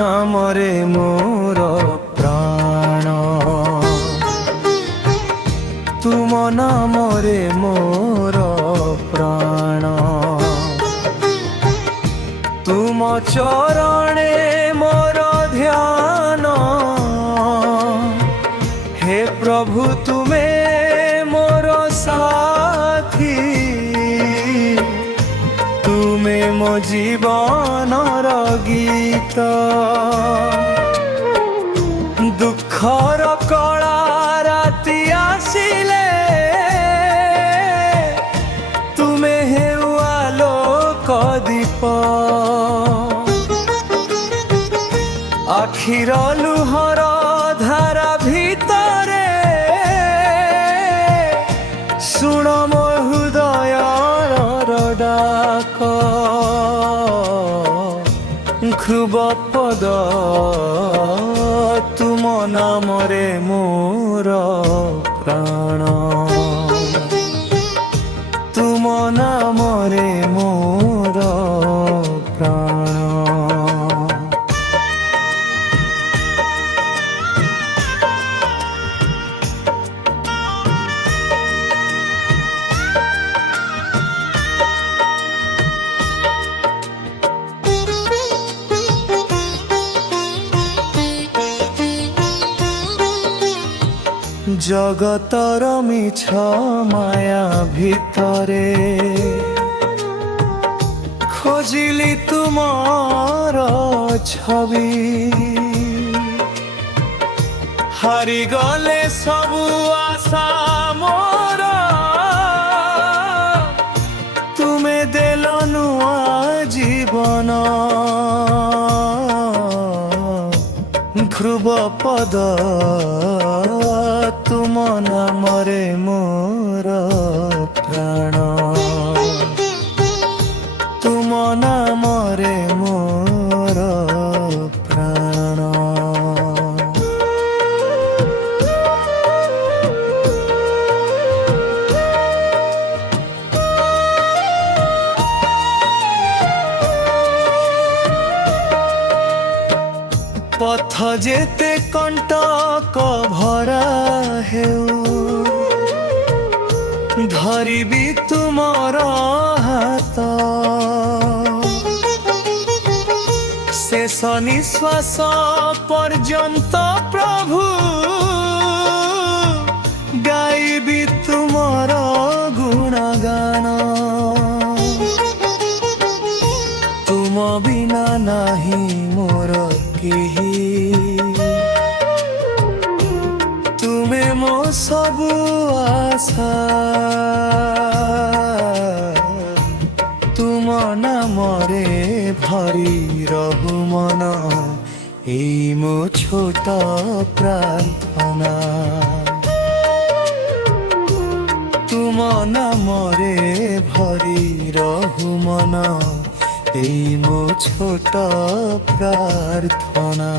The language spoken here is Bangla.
নামরে মোর প্রাণ, তুম নামরে মোর প্রাণ, তুম চরণে মোর ধ্যান। হে প্রভু তুমে মোর সাথী, তুমে মো জীবনর গীত। দুঃখর কলা রাতি আসিলে তুমে হেউ আলোক দীপ। আখির লুহর ধারা ভিতরে শুণ ମୋ ହୃଦୟର ଡାକ। ଧ୍ରୁବ ପଦ ତୁମ ନାମରେ ମୋର ପ୍ରାଣ, ତୁମ ନାମରେ ମୋର ପ୍ରାଣ। জগতর মিছ মায়া ভিতরে খোঁজিলি তুমর ছবি। হারিগলে সবু আশা মোর, তুমে দেল নূয়া জীবন। ধ্রুব পদ তুম নামরে মোর প্রাণ, তুম নামরে মোর প্রাণ। পথ যেতে কণ্টক ভরা হেউ, ধরিবি তুমর হাত। শেষ নিঃশ্বাস পর্যন্ত প্রভু গাইবি তুমর গুণগান। তুম বিনা নাহি মোর কেহি, তুমে মো সবু আশা। তুম নামরে ভরি রহু মন, এই মো ছোট প্রার্থনা। তুম নামরে ভরি রহু মন, এই মো ছোট প্রার্থনা।